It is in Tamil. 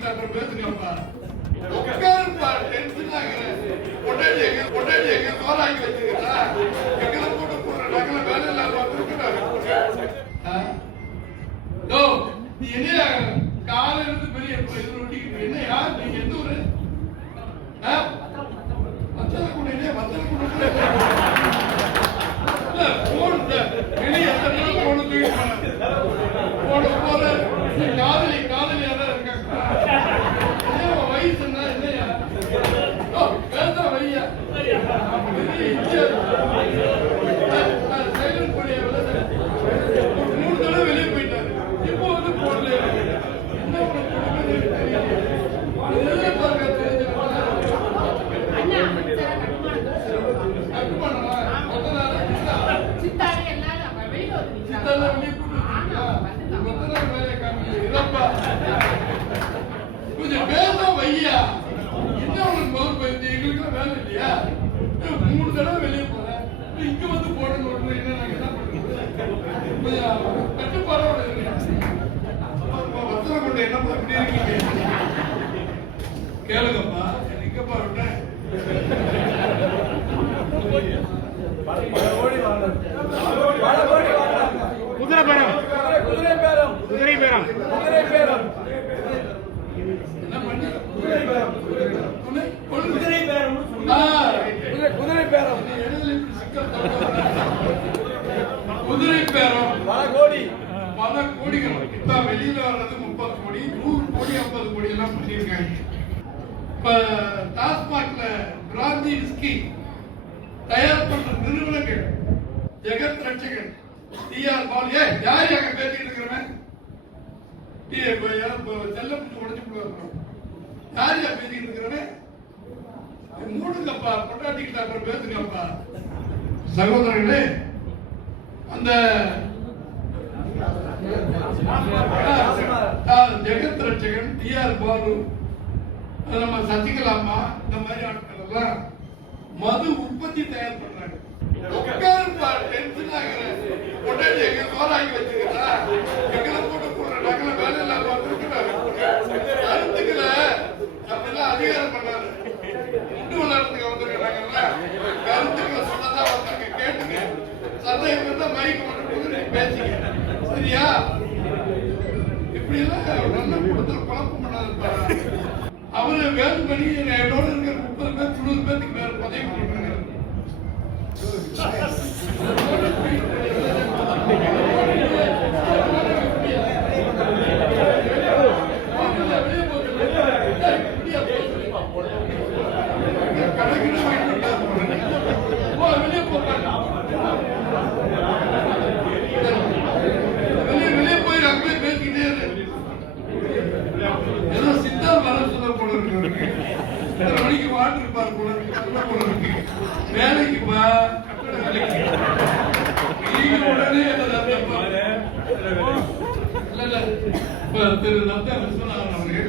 பொண்டாட்டிக்கிட்ட அப்புறம் பேசுங்கப்பா. உட்காருப்பா, டென்ஷன் ஆகுறேன். பொண்டாட்டி எங்க சோறாக்கி வச்சுக்கிறா? எங்களை போட்டு போற நகல வேலை இல்லாம வந்துருக்கிறாங்க. நீ என்ன காலையில இருந்து பெரிய இது ரொட்டிக்கு என்ன யார் நீங்க எந்த ஊரு? வத்தல கூட வெளியே எத்தனை போன தூக்கி போன போற காதலியா தான் இருக்காங்க. வயசு என்ன என்னையா பேச வையா சைலண்ட் பண்ணிய 3 தடவை வெளியே போயிட்டாரு. இப்போ வந்து போடல என்ன கொஞ்சம் பேச வையா. என்ன உனக்கு மோர் போயிடுச்சு? எங்களுக்கு வேலை இல்லையா? 3 தடவை வெளியே போறேன், இங்க வந்து போடணும். என்ன நாங்க என்ன பண்றது? கொஞ்சம் கட்டுப்பாடோட வத்தலை கொண்டு என்ன இப்படி இருக்கீங்க? கேளுங்கப்பா, எங்கப்பா விட்டேன்? குதிரை பேரம் என்ன பண்ணி குதிரை பேரம் பல கோடிகள். இப்ப வெளியில வர்றது 30 கோடி, 100 கோடி, 50 கோடி எல்லாம் பண்ணிருக்காங்க. இப்ப டாஸ்மாக்ல பிராந்தி விஸ்கி தயார் பண்ற நிறுவனங்கள் ஜெகத் ரட்சகன், டிஆர் பால், யார் அங்க பேசிட்டு இருக்கிறவன்? செல்லப்பட்டு உடச்சு கொடுக்குறோம். யார் பேசிட்டு இருக்கிறவன்? மூடுங்கப்பா, பொண்டாட்டிக்கிட்ட அப்புறம் பேசுங்கப்பா. சகோதரர்களே, அந்த ஜெகத் ரட்சகன், டிஆர் பாலு, நம்ம சசிகலாமா, இந்த மாதிரி ஆட்கள் எல்லாம் மது உற்பத்தி தயார் பண்றாங்க. உட்காருப்பா, டென்ஷன் ஆகுறேன். பொண்டாட்டி எங்க சோறாக்கி வச்சுக்கிறா? எங்களை போட்டு போற நகல வேலை இல்லாம வந்துருக்கிறாங்க. கருத்துக்கள அப்படிலாம் அதிகாரம் பண்ணாரு. இந்து விளையாட்டுக்கு வந்துருக்கிறாங்கல்ல, கருத்துக்களை சொன்னதான் வந்தாங்க. கேட்டுங்க, சந்தேகம் இருந்தா மைக்கு மட்டும் பேசிக்க, சரியா? இப்படி எல்லாம் நல்ல கூட்டத்தில் குழப்பம் பண்ணாரு. அவரு வேலுமணி என்னோட இருக்கிற 30 பேர் 90 பேருக்கு மேல பதவி கொடுக்குறாங்க. வெளியே போய் அங்கே பேசிக்கிட்டே ஏதோ சித்தா வர சொல்ல போல இருக்கு. மணிக்கு வாட்டு இருப்பார் போல இருக்கு. வேலைக்குப்பா, உடனே திரு நத்தா விஸ்வநாதன் அவர்கள்